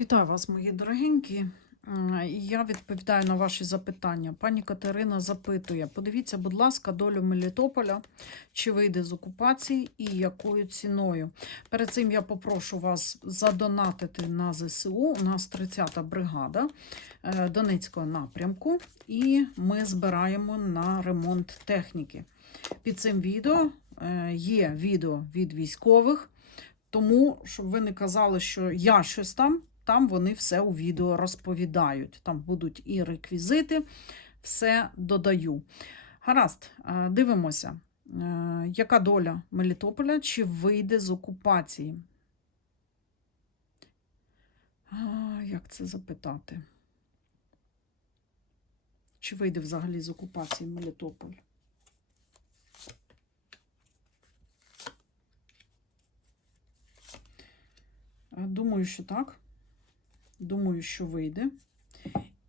Вітаю вас, мої дорогенькі. Я відповідаю на ваші запитання. Пані Катерина запитує: подивіться, будь ласка, долю Мелітополя, чи вийде з окупації і якою ціною. Перед цим я попрошу вас задонатити на ЗСУ. У нас 30-та бригада е, Донецького напрямку, і ми збираємо на ремонт техніки. Під цим відео е, є відео від військових. Тому, щоб ви не казали, що я щось там, там вони все у відео розповідають. Там будуть і реквізити, все додаю. Гаразд, е, дивимося, е, яка доля Мелітополя, чи вийде з окупації? Як це запитати? Чи вийде взагалі з окупації Мелітополь? Е, Думаю, що так. Думаю, що вийде.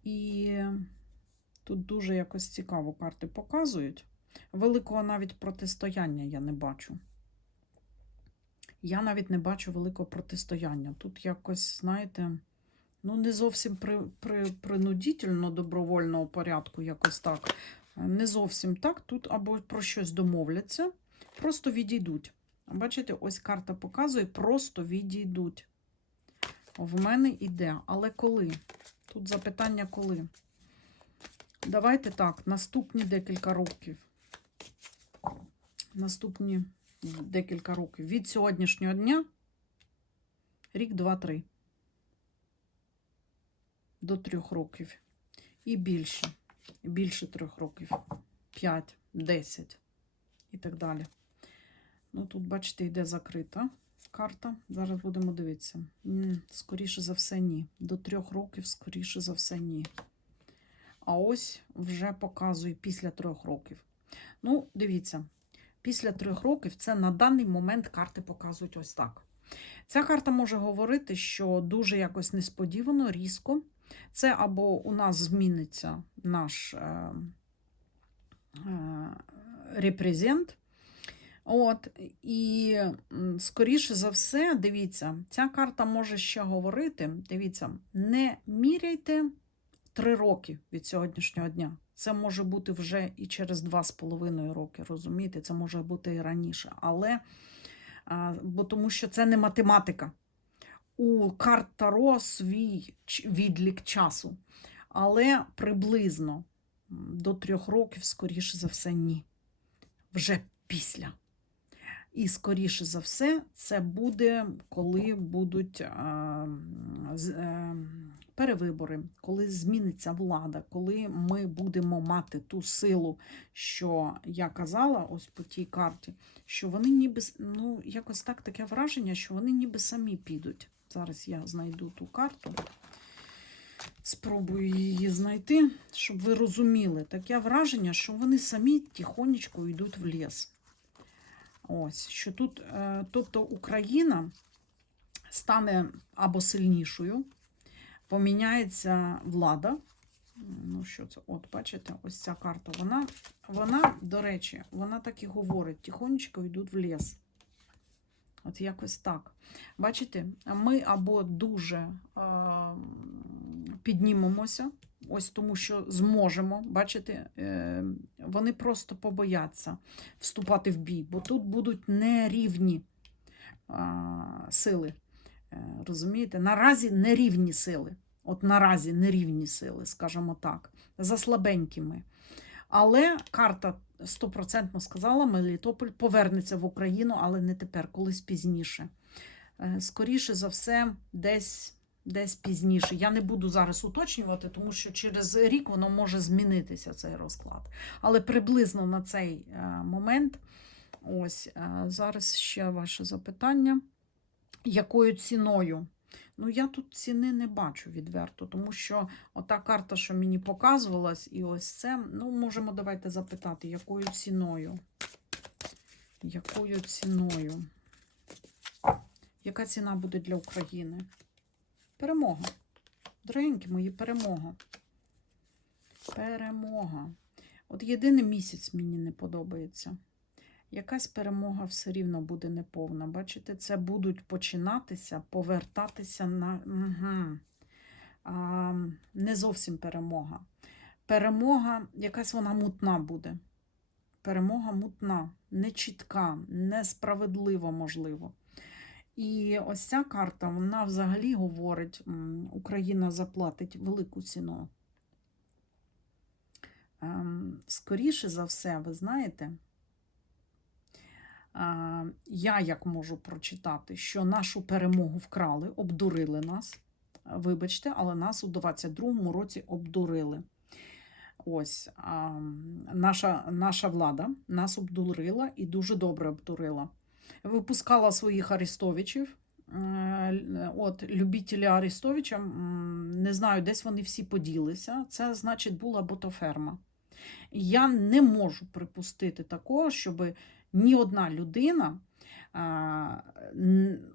І тут дуже якось цікаво карти показують. Великого навіть протистояння я не бачу. Я навіть не бачу великого протистояння. Тут якось, знаєте, ну не зовсім при, при, принудительно добровольного порядку, якось так. Не зовсім так. Тут або про щось домовляться, просто відійдуть. Бачите, ось карта показує, просто відійдуть. В мене іде. Але коли? Тут запитання коли. Давайте так, наступні декілька років. Наступні декілька років. Від сьогоднішнього дня рік, два, три. До трьох років. І більше. Більше трьох років. П'ять, десять. І так далі. Ну, тут, бачите, йде закрита карта. Зараз будемо дивитися. Скоріше за все, ні. До трьох років, скоріше за все, ні. А ось вже показує після трьох років. Ну, дивіться, після трьох років це на даний момент карти показують ось так. Ця карта може говорити, що дуже якось несподівано, різко. Це або у нас зміниться наш е, е, репрезент. От, і скоріше за все, дивіться, ця карта може ще говорити. Дивіться, не міряйте три роки від сьогоднішнього дня. Це може бути вже і через два з половиною роки, розумієте? Це може бути і раніше. Але бо тому що це не математика. У карт Таро свій відлік часу. Але приблизно до трьох років, скоріше за все, ні. Вже після. І, скоріше за все, це буде, коли будуть е, перевибори, коли зміниться влада, коли ми будемо мати ту силу, що я казала, ось по тій карті, що вони ніби, ну, якось так таке враження, що вони ніби самі підуть. Зараз я знайду ту карту. Спробую її знайти, щоб ви розуміли. Таке враження, що вони самі тихонечко йдуть в ліс. Ось, що тут, е, тобто Україна стане або сильнішою, поміняється влада. Ну, що це? От, бачите, ось ця карта. Вона, вона, до речі, вона так і говорить: тихонечко йдуть в ліс. От якось так. Бачите, ми або дуже е, піднімемося, ось тому що зможемо, бачите, е, вони просто побояться вступати в бій, бо тут будуть нерівні сили. Е, Розумієте? Наразі нерівні сили. От наразі нерівні сили, скажімо так, за слабенькими. Але карта стопроцентно сказала, Мелітополь повернеться в Україну, але не тепер, колись пізніше. Е, Скоріше за все, десь. Десь пізніше. Я не буду зараз уточнювати, тому що через рік воно може змінитися цей розклад. Але приблизно на цей е, момент, ось е, зараз ще ваше запитання. Якою ціною? Ну, я тут ціни не бачу відверто, тому що ота карта, що мені показувалась, і ось це, ну, можемо давайте запитати, якою ціною? Якою ціною? Яка ціна буде для України? Перемога. Дорогенькі мої, перемога. Перемога. От єдиний місяць мені не подобається. якась перемога все рівно буде неповна. Бачите, це будуть починатися, повертатися на. Угу. А, не зовсім перемога. Перемога, якась вона мутна буде. Перемога мутна, нечітка, несправедлива, можливо. І ось ця карта, вона взагалі говорить, Україна заплатить велику ціну. Ем, Скоріше за все, ви знаєте, я як можу прочитати, що нашу перемогу вкрали, обдурили нас. Вибачте, але нас у 22-му році обдурили. Ось наша, наша влада нас обдурила і дуже добре обдурила. Випускала своїх арестовичів. Е, От, любителі Арестовича, не знаю, десь вони всі поділися. Це, значить, була ботоферма. Я не можу припустити такого, щоб ні одна людина.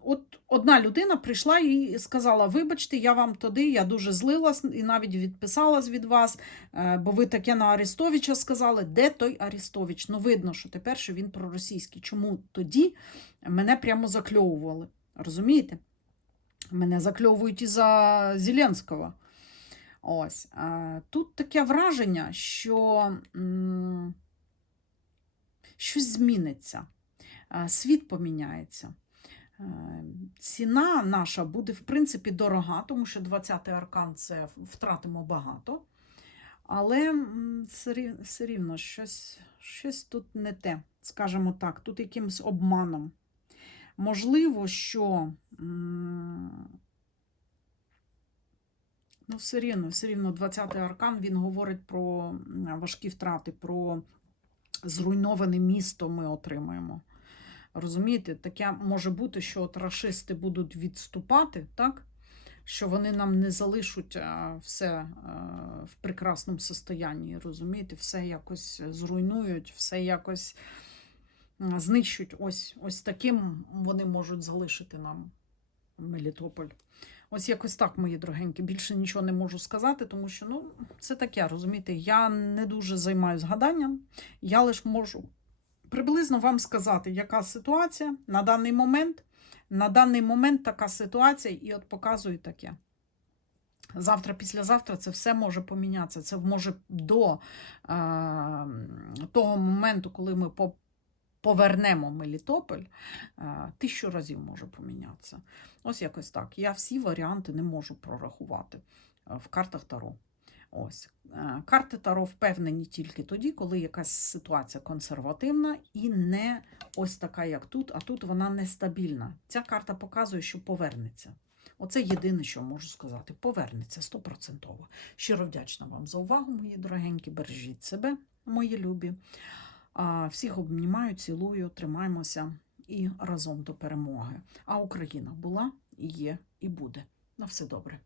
От одна людина прийшла і сказала: Вибачте, я вам туди, я дуже злилась і навіть відписалась від вас, е, бо ви таке на Арестовича сказали. Де той Арестович? Ну, видно, що тепер що він проросійський. Чому тоді мене прямо закльовували? Розумієте? Мене закльовують і за Зеленського. Ось. Тут таке враження, що щось зміниться, світ поміняється. Е, Ціна наша буде, в принципі, дорога, тому що 20-й аркан це втратимо багато. Але все рівно щось, щось тут не те, скажімо так, тут якимось обманом. Можливо, що ну, все рівно, все рівно 20-й аркан він говорить про важкі втрати, про зруйноване місто ми отримаємо. Розумієте, таке може бути, що от рашисти будуть відступати, так? Що вони нам не залишать все в прекрасному состоянні, розумієте, все якось зруйнують, все якось м, знищуть. Ось, ось таким вони можуть залишити нам Мелітополь. Ось якось так, мої дорогенькі. Більше нічого не можу сказати, тому що ну, це таке, розумієте, я не дуже займаюся гаданням, я лише можу приблизно вам сказати, яка ситуація на даний момент. На даний момент така ситуація, і от показую таке. Завтра, післязавтра це все може помінятися. Це може до е, того моменту, коли ми по- повернемо Мелітополь, е, тисячу разів може помінятися. Ось якось так. Я всі варіанти не можу прорахувати в картах Таро. Ось. Е, Карти Таро впевнені тільки тоді, коли якась ситуація консервативна і не ось така, як тут, а тут вона нестабільна. Ця карта показує, що повернеться. Оце єдине, що можу сказати. Повернеться стопроцентово. Щиро вдячна вам за увагу, мої дорогенькі. Бережіть себе, мої любі. Всіх обнімаю, цілую, тримаємося і разом до перемоги. А Україна була, є, і буде. На все добре.